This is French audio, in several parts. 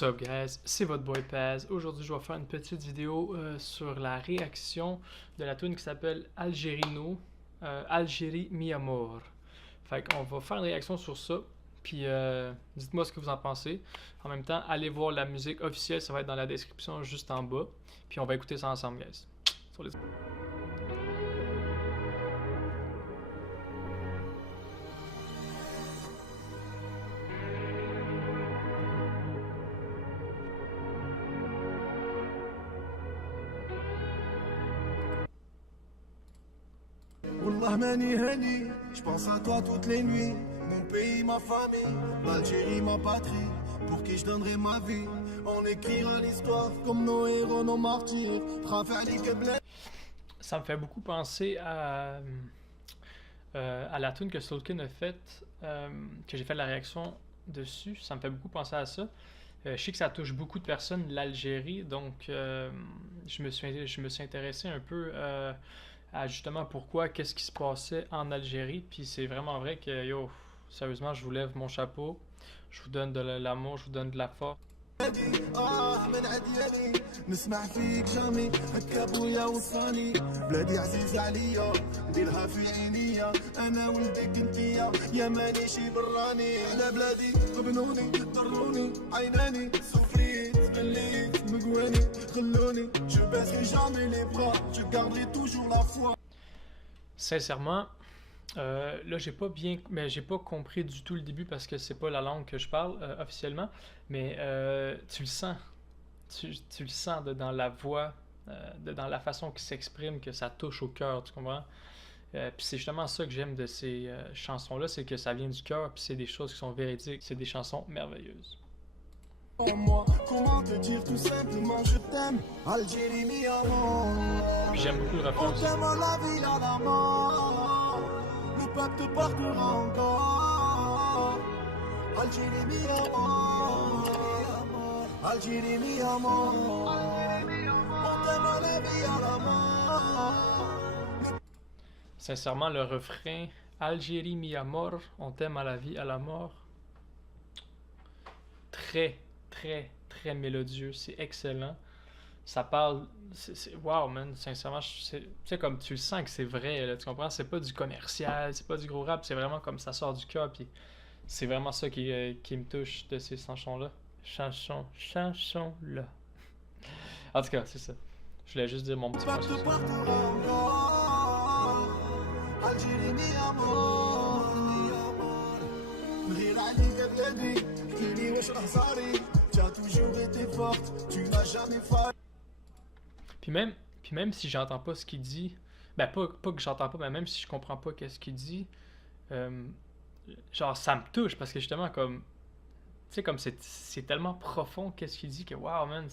What's up guys, c'est votre boy Paz. Aujourd'hui je vais faire une petite vidéo sur la réaction de la tune qui s'appelle Algerino, Algérie mi amor. Fait qu'on va faire une réaction sur ça, puis dites-moi ce que vous en pensez. En même temps, allez voir la musique officielle, ça va être dans la description juste en bas. Puis on va écouter ça ensemble guys. Sur les... Wallah mani hani, je pense à toi toutes les nuits. Mon pays, ma famille, l'Algérie, ma patrie. Pour qui je donnerai ma vie. On écrira l'histoire comme nos héros, nos martyrs. Ça me fait beaucoup penser à la tune que Soulkin a faite, que j'ai fait la réaction dessus. Ça me fait beaucoup penser à ça. Je sais que ça touche beaucoup de personnes, l'Algérie, donc je me suis intéressé un peu à justement pourquoi, qu'est-ce qui se passait en Algérie. Puis c'est vraiment vrai que, yo, sérieusement, je vous lève mon chapeau, je vous donne de l'amour, je vous donne de la force. من عدياني نسمع فيك جامي هكا بويا وصاني بلادي عزيزة عليا ديرها في عينيا انا ولدك انتيا يا مانيشي براني على بلادي غبنوني ضروني عيناني سفريت خليت مقواني خلوني je baisserai jamais les bras je garderai toujours la foi. Sincèrement, là, j'ai pas compris du tout le début parce que c'est pas la langue que je parle officiellement, mais tu le sens, tu le sens dans la voix, dans la façon qu'il s'exprime, que ça touche au cœur, tu comprends? Puis c'est justement ça que j'aime de ces chansons-là, c'est que ça vient du cœur, puis c'est des choses qui sont véridiques, c'est des chansons merveilleuses. Moi, comment te dire tout simplement je t'aime, Algérie mi amor. Puis j'aime beaucoup le refrain aussi. On t'aime à la vie, à la mort. Le peuple te portera encore. Algérie mi amor. Algérie mi amor. On t'aime à la vie, à la mort. Sincèrement, le refrain Algérie mi amor, on t'aime à la vie, à la mort. Très, très mélodieux, c'est excellent. Ça parle, wow man, sincèrement, tu sais comme tu le sens que c'est vrai, là, tu comprends? C'est pas du commercial, c'est pas du gros rap, c'est vraiment comme ça sort du cœur, puis c'est vraiment ça qui me touche de ces chansons-là. Chansons-là. En tout cas, c'est ça. Je voulais juste dire mon petit point sur ça. Algérie mi amor. غير عليك بلادي احكيلي واش راه صاري tu as toujours été forte tu n'as jamais failli. Puis même si j'entends pas ce qu'il dit, ben pas que j'entends pas, mais même si je comprends pas qu'est-ce qu'il dit, genre ça me touche parce que justement comme tu sais comme c'est tellement profond qu'est-ce qu'il dit que wow man,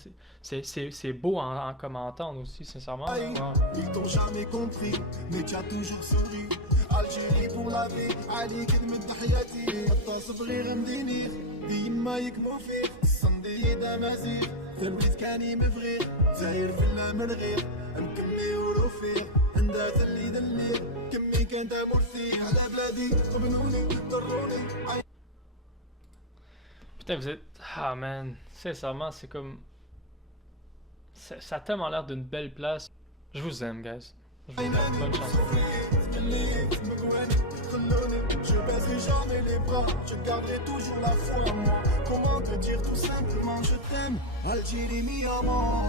c'est beau comme à entendre aussi sincèrement. Wow. Ils t'ont jamais compris mais tu as toujours souri. Algérie pour la vie عليك نمد حياتي حتى صغير مدينير ديما يكمو فيه الصنديد امازيغ ثلويت كاني مفغير زاير في من غير مكمي ورفيق عندها ثلي دليل كمي كان دامور فيه على بلادي غبنوني ضروني. Putain vous êtes... Ah man, sincèrement c'est comme... Ça a tellement l'air d'une belle place. Je vous aime guys. Je vous aime, bonne chance. Je baisserai jamais les bras, je garderai toujours la foi en moi. Comment te dire tout simplement je t'aime, Algérie mi amor.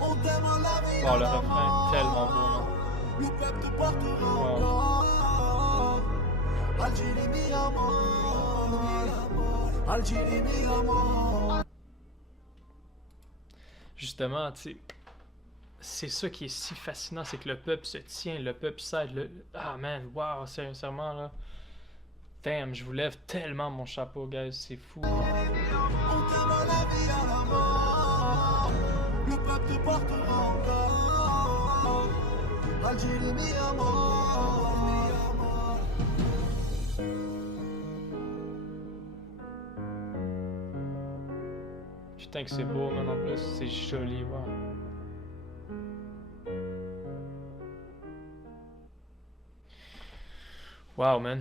On t'aime à la vie. Oh le refrain est tellement beau man. Le peuple te portera encore. Algérie mi amor. Algérie mi amor. Justement, tu sais, c'est ça qui est si fascinant, c'est que le peuple se tient, le peuple s'aide. Ah man, wow, sincèrement là. Damn, je vous lève tellement mon chapeau, guys, c'est fou. On t'aime à la vie, à la mort. Le peuple te portera encore. Algérie mi amor. Putain que c'est beau, man, en plus, c'est joli, wow. Wow, man.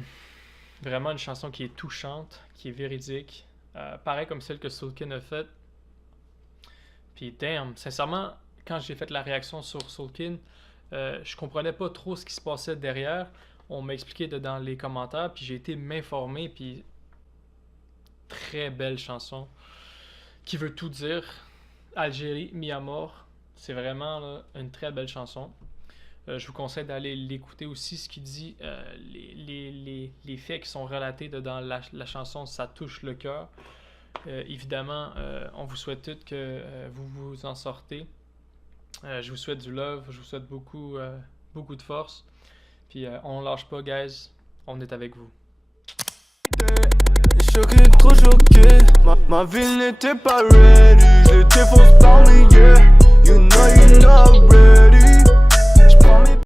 Vraiment une chanson qui est touchante, qui est véridique. pareil comme celle que Soulkin a faite. Puis damn, sincèrement, quand j'ai fait la réaction sur Soulkin, je comprenais pas trop ce qui se passait derrière. On m'a expliqué dans les commentaires, puis j'ai été m'informer, puis très belle chanson qui veut tout dire. Algérie, mis à mort, c'est vraiment là, une très belle chanson. Je vous conseille d'aller l'écouter aussi, ce qu'il dit, les faits qui sont relatés dans la chanson, ça touche le cœur. Évidemment, on vous souhaite toutes que vous vous en sortez. Je vous souhaite du love, je vous souhaite beaucoup de force. Puis on lâche pas, guys, on est avec vous. Choqué, trop choqué, ma ville n'était pas ready, je défonce